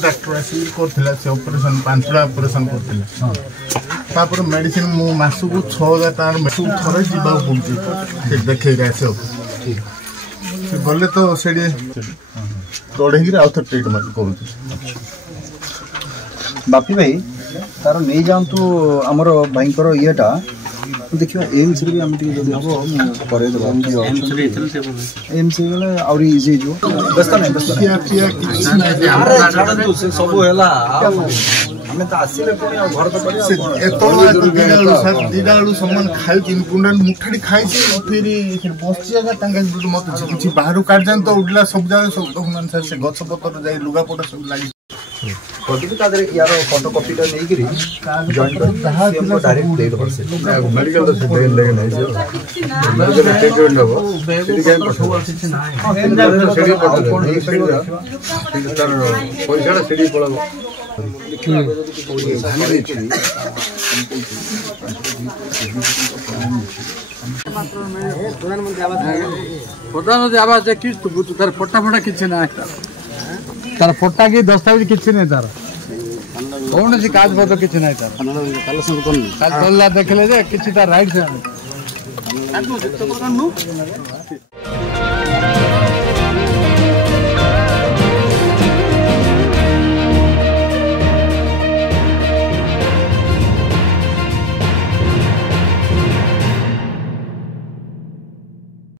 doctor आसिक operation 5टा operation कर medicine मु mask 6000 टाँग मेसक थरे जावा पड़े देखे गले तो से दौड़े आउ थे ट्रिटमेंट कर बापी भाई तार नहीं जातु आमर भाई येटा देखिए एम्स भी आम हम एम्स आउरी इजी जो व्यस्त नहीं सब है हमें तो आसिले पुणी घर तो दीटा बेलू सम्मान खाई कुंडा मुठाड़ी खाई फिर बस मत किसी बाहर काट जान तो उठला सब जगह सब से गछ पतर जाए लुगापटा सब लगी यार फोटोकॉपीटा नहीं करी जॉइन कर डायरेक्ट दे दो से मेडिकल तो से लेके नहीं जो मेडिकल ट्रीटमेंट हो सेडी काय पठो सेडी पठो सेडी तार पैसा सेडी पळो प्रधानमंत्री आवास कि तार फोटा फोटा किसी ना तार फोटा की दस्तावेज किसी नहीं तार कौन सी कागज पत्र किसी नहीं तार देखले किसी तार राइट से